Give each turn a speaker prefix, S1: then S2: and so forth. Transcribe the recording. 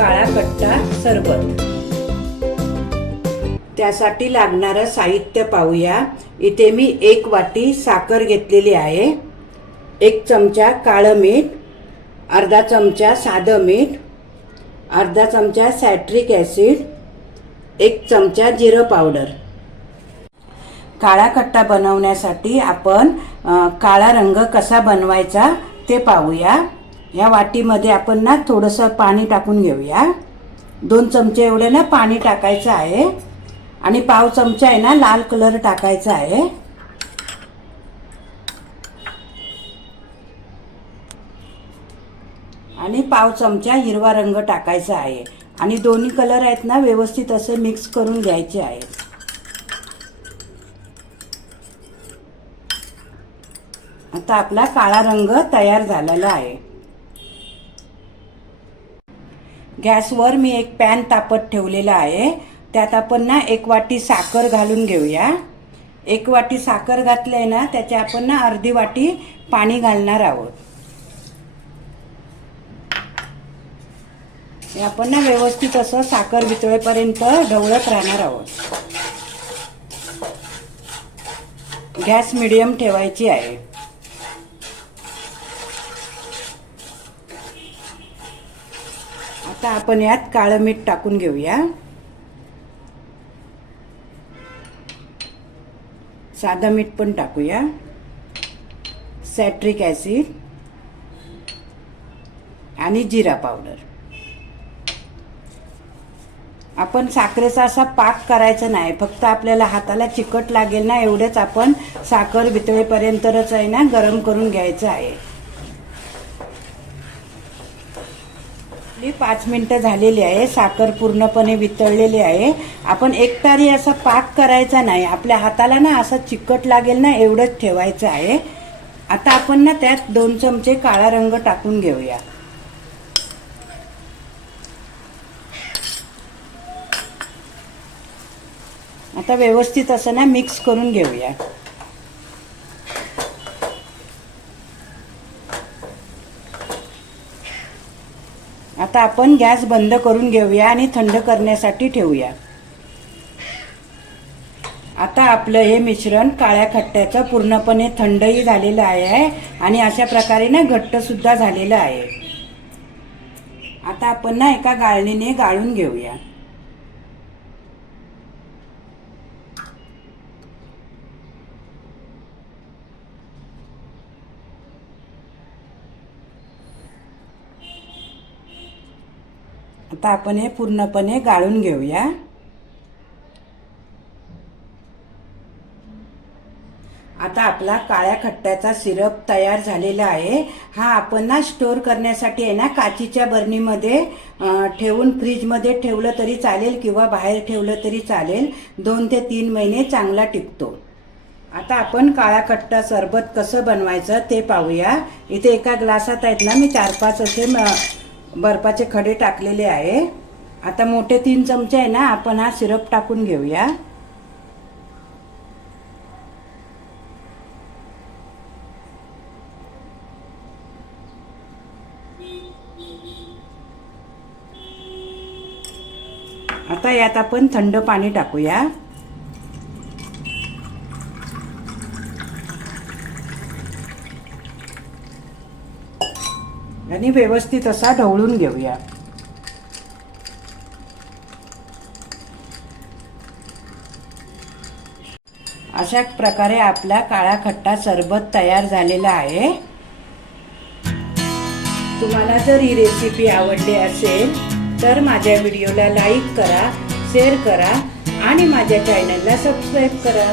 S1: काळा कट्टा सरबत. त्यासाठी लागणारं साहित्य पाहूया. इथे मी एक वाटी साखर घेतलेली आहे. एक चमचा काळं मीठ अर्धा चमचा साधं मीठ अर्धा चमचा सॅट्रिक ॲसिड एक चमचा जिरं पावडर. काळा कट्टा बनवण्यासाठी आपण काळा रंग कसा बनवायचा ते पाहूया. ह्या वाटीमध्ये आपण ना थोडंसं पाणी टाकून घेऊया. दोन चमचे एवढे ना पाणी टाकायचं आहे. आणि पाव चमचा आहे ना लाल कलर टाकायचा आहे. आणि पाव चमचा हिरवा रंग टाकायचा आहे. आणि दोन्ही कलर आहेत ना व्यवस्थित असे मिक्स करून घ्यायचे आहे आता आपला काळा रंग तयार झालेला आहे. गॅसवर मी एक पॅन तापत ठेवलेला आहे. त्यात आपण ना एक वाटी साखर घालून घेऊया. एक वाटी साखर घातली आहे ना त्याची आपण ना अर्धी वाटी पाणी घालणार आहोत. हे आपण ना व्यवस्थित असं साखर वितळेपर्यंत ढवळत राहणार आहोत. गॅस मिडियम ठेवायची आहे. आता आपण यात काळं मीठ टाकून घेऊया. साधं मीठ पण टाकूया. सॅट्रिक ॲसिड आणि जिरा पावडर. आपण साखरेचा असा पाक करायचा नाही फक्त आपल्याला हाताला चिकट लागेल ना एवढेच आपण साखर वितळेपर्यंतच आहे ना गरम करून घ्यायचं आहे. आपली पाच मिनिटं झालेली आहे साखर पूर्णपणे वितळलेली आहे. आपण एकतारी असा पाक करायचा नाही. आपल्या हाताला ना असा चिकट लागेल ना एवढंच ठेवायचं आहे. आता आपण ना त्यात दोन चमचे काळा रंग टाकून घेऊया. आता व्यवस्थित असं ना मिक्स करून घेऊया. आता आपण गॅस बंद करून घेऊया आणि थंड करण्यासाठी ठेवूया. आता आपलं हे मिश्रण काळ्या खट्ट्याचं पूर्णपणे थंडही झालेलं आहे आणि अशा प्रकारे ना घट्ट सुद्धा झालेलं आहे. आता आपण ना एका गाळणीने गाळून घेऊया. आता आपण हे पूर्णपणे गाळून घेऊया. आता आपला काळ्या खट्ट्याचा सिरप तयार झालेला आहे. हा आपण ना स्टोअर करण्यासाठी आहे ना काचीच्या बरणीमध्ये ठेवून फ्रीजमध्ये ठेवलं तरी चालेल किंवा बाहेर ठेवलं तरी चालेल. दोन ते तीन महिने चांगला टिकतो. आता आपण काळा खट्टा सरबत कसं बनवायचं ते पाहूया. इथे एका ग्लासात आहेत ना मी चार पाच असे बर्फाचे खडे टाकलेले आहे. आता मोठे तीन चमचे आहे ना आपण हा सिरप टाकून घेऊया. आता यात आपण थंड पाणी टाकूया. आणि व्यवस्थित असा ढवळून घेऊया. अशा प्रकारे आपला काळा खट्टा सरबत तयार झालेला आहे. तुम्हाला जर ही रेसिपी आवडली असेल तर माझ्या व्हिडिओला लाईक करा शेअर करा आणि माझ्या चॅनलला सबस्क्राईब करा.